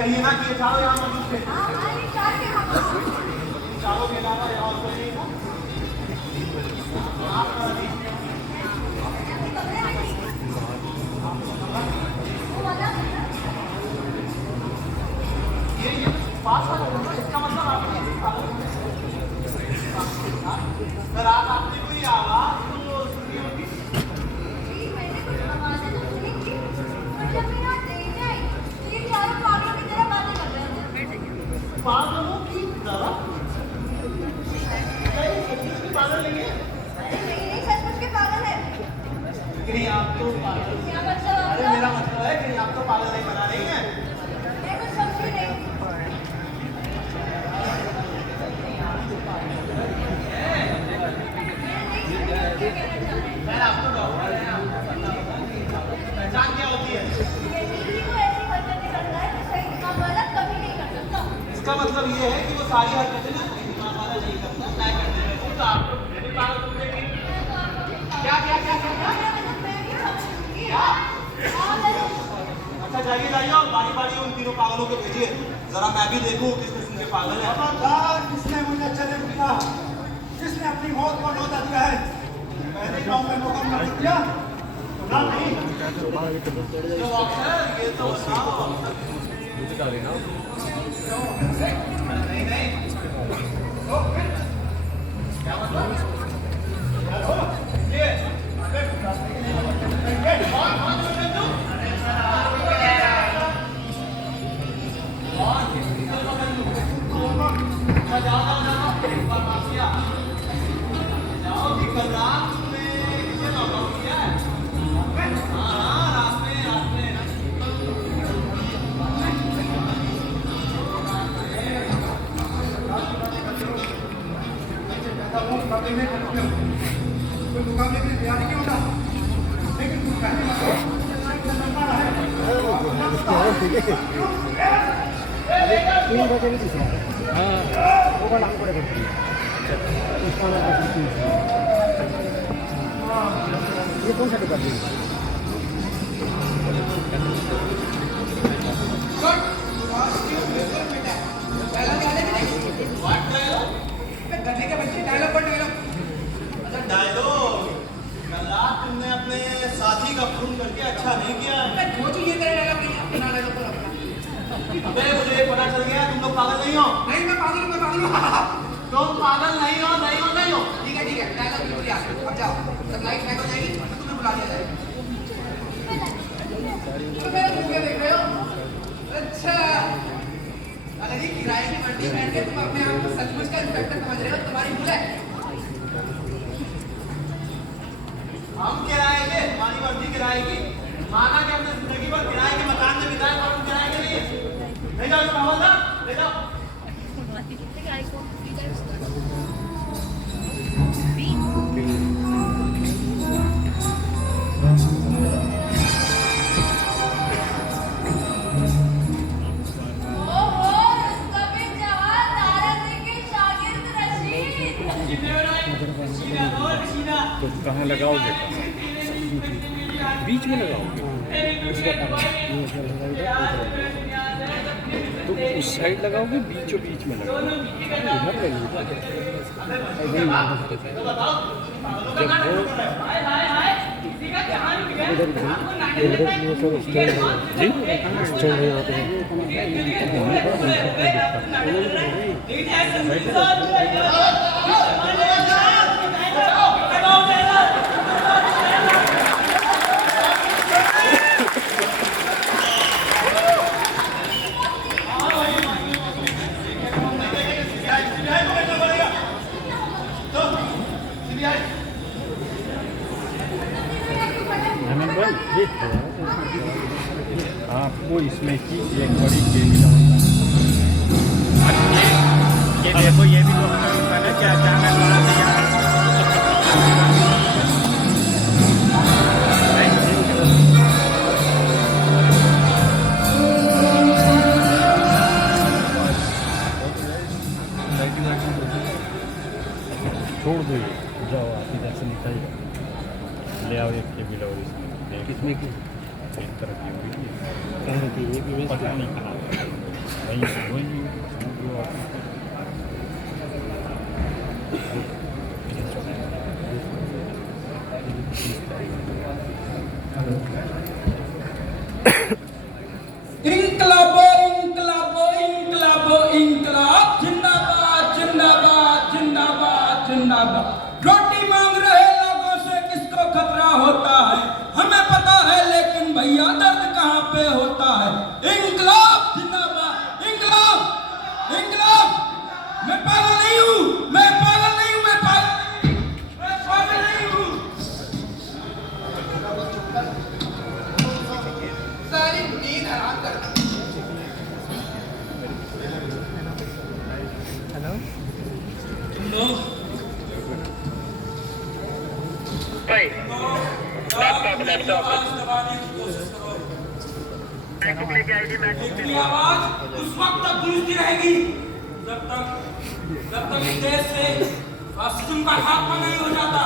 कहिए ना कि ये चारों यहाँ मौजूद थे। चारों के अलावा यहाँ और कोई नहीं था। ये पास वाला इसका मतलब आपने सर आपने कोई आवाज तो सुनी होगी। पागलों की तरह पागल नहीं है। नहीं सचमुच के पागल है। नहीं आप तो पागल। क्या मतलब? अरे मेरा मतलब है कि आप तो पागल नहीं बना रही हैं। मैं कुछ समझी नहीं। आप तो डॉक्टर हैं, आपको पता होगा पहचान क्या होती है। इसका मतलब ये है कि वो सारी हरकतें ना दिमाग वाला नहीं करता, मैं कर देता हूँ। तो आप मेरे पागल सुनेंगे क्या क्या क्या क्या क्या? अच्छा जाइए जाइए और बारी बारी उन तीनों पागलों को भेजिए, जरा मैं भी देखूँ किस किस्म के पागल हैं। किसने मुझे अच्छे नहीं किया, किसने अपनी मौत को न्योता दिया है। मैंने गाँव में मौका न दिया ना नहीं। जो अक्सर ये तो बताओ नहीं नहीं क्या मतलब ये मुकाबले के लिए तैयारी क्यों था, लेकिन कुछ कहने ये कौन सा डिपार्टमेंट डायलॉग तुमने अपने साथी का खून करके अच्छा नहीं किया है। अबे मुझे पता चल गया तुम लोग पागल नहीं हो। नहीं मैं पागल हूँ तुम पागल नहीं हो नहीं हो नहीं हो। ठीक है डायलॉग बिल्कुल याद है। अब जाओ जब लाइट बैक हो जाएगी तो तुम्हें बुला दिया जाएगा। तो मेरा मुंह क्या देख रहे हो? अच्छा अरे किराए की मंडी बैठ के तुम अपने आप को सचमुच का इंस्पेक्टर समझ रहे हो, तुम्हारी भूल है। हम किराए के हमारी वर्दी किराए की माना कि हमने जिंदगी भर किराए के मकान में बिताए और हम किराए के लिए ले जाओ इसको हवलदार ले जाओ। तो कहाँ लगाओगे? बीच में लगाओगे? तो उस साइड लगाओगे बीचों बीच में लगाओगे? जब वो इसमें की एक बड़ी गेम ये देखो, ये भी तो हमें पहले क्या अचानक बना दिया। छोड़ दो, ये जाओ आप इधर से निकल जाओ, ले आओ एक केबल और इसमें किसमें की एक तरफ की हुई कहाँ की ये भी पता नहीं कहाँ वही वही इंकलाबो इंकलाबो इंकलाबो इंकलाब, जिंदाबाद जिंदाबाद जिंदाबाद जिंदाबाद। रोटी मांग रहे लोगों से किसको खतरा होता है हमें पता है, लेकिन भैया दर्द कहाँ पे होता है। इंकलाब जिंदाबाद, इंकलाब इंकलाब। मैं पागल नहीं हूँ, मैं पागल नहीं हूँ, मैं पागल नहीं हूँ। सारी नींद हराम कर दी। तुम लोग मेरी आवाज उस वक्त तक गूंजती रहेगी जब तक इस देश से राष्ट्रम का खात्मा नहीं हो जाता,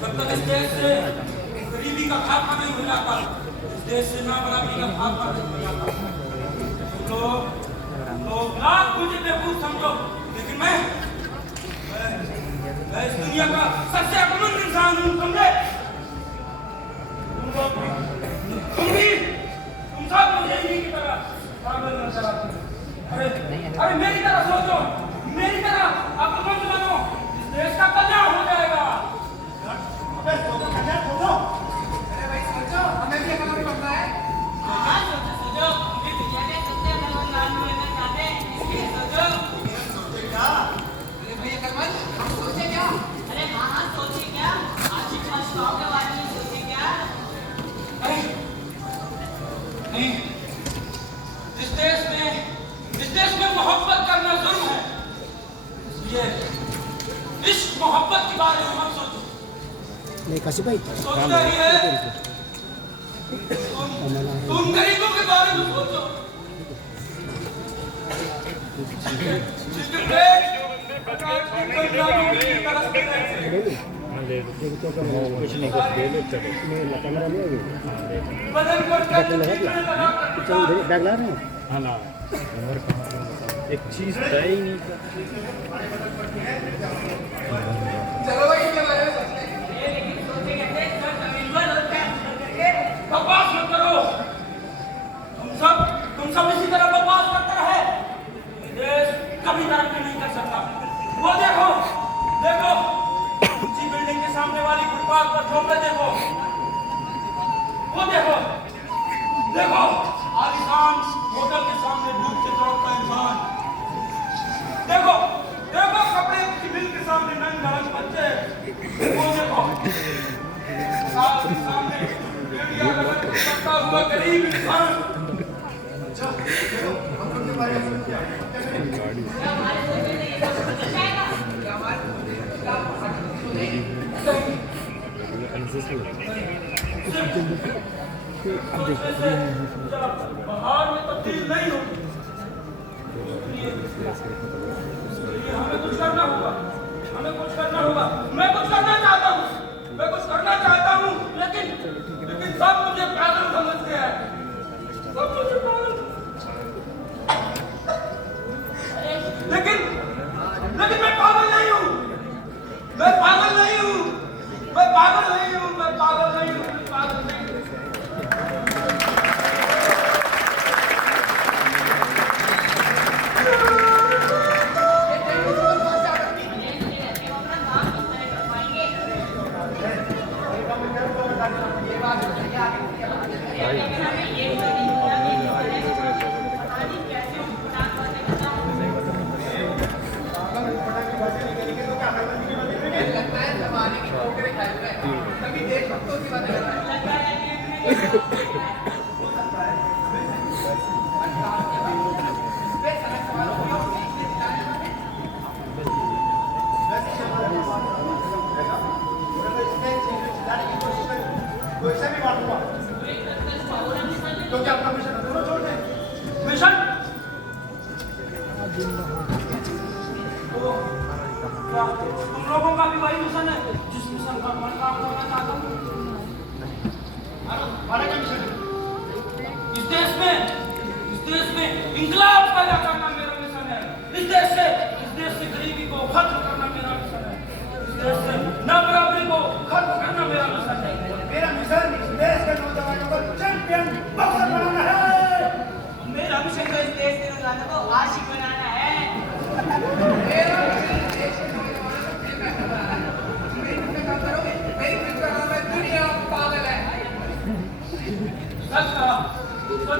जब तक इस देश से गरीबी का खात्मा नहीं हो जाता, इस देश से नाबराबरी का खात्मा नहीं हो जाता। तो लाख मुझे बेवकूफ समझो, लेकिन मैं इस दुनिया का सबसे अक्लमंद इंसान हूँ, समझे? तुम सब मुझे इन्हीं की तरह पागल नजर आते हो। अरे मेरी तरह सोचो, मेरी तरह अक्लमंद बनो, इस देश का कल्याण हो जाएगा। अरे भाई सोचो, हमें भी अकल पड़ना है। अरे भाई अकलमंद, हम सोचे क्या? नहीं, इस देश में मोहब्बत करना जुर्म है, इसलिए इस मोहब्बत के बारे में मत सोचो। सोचना ही है, तुम गरीबों के बारे में सोचो, जिनके पेट कुछ नहीं कुछ दे लो, चलो बदन पर हाँ ना एक चीज़ तय ही नहीं था। चलो भाई इसके बारे में सोचते हैं। बकवास मत करो, तुम सब इसी तरह बकवास करते रहे, देश कभी तरक्की नहीं कर सकता। वो देखो ऊंची बिल्डिंग के सामने वाली फुटपाथ पर झोपड़े देखो, वो देखो आलिशान होटल के सामने भूख से तड़पता इंसान, देखो कपड़े की मिल के सामने नंग नाच बच्चे, वो देखो सामने बेड़िया करता हुआ गरीब इंसान। बाहर में तब्दील नहीं होगी, हमें कुछ करना होगा, मैं कुछ करना चाहता हूँ, लेकिन सब मुझे पागल समझते हैं, सब मुझे पागल। लेकिन मैं पागल नहीं हूँ, मैं पागल नहीं हूँ। लगता है जमाने की ठोकरें खाए हुए हैं। कभी देशभक्तों की तो क्या तुम लोगों का भी वही मिशन है जिस मिशन पर मैं काम करना चाहता हूँ? हमारा क्या मिशन है? इस देश में इंकलाब पैदा करना मेरा मिशन है। इस देश से गरीबी को खत्म करना मेरा मिशन है। इस देश से नाबराबरी को खत्म करना मेरा मिशन है। मेरा मिशन इस देश के नौजवानों को चैंपियन बॉक्सर बनाना है। मेरा मिशन तो इस देश के नौजवानों को आशिक बनाना है। मेरा मिशन देश के नौजवानों को खेल में बनाना है। मेरी फिल्म में काम करोगे? मेरी फिल्म का नाम है दुनिया पागल है। सच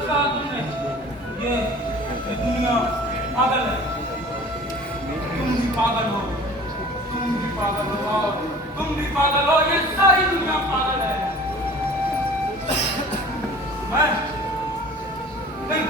कहा तुमने। ये दुनिया पागल है। तुम भी पागल हो और तुम भी पागल हो। ये सारी दुनिया पागल है। मैं नहीं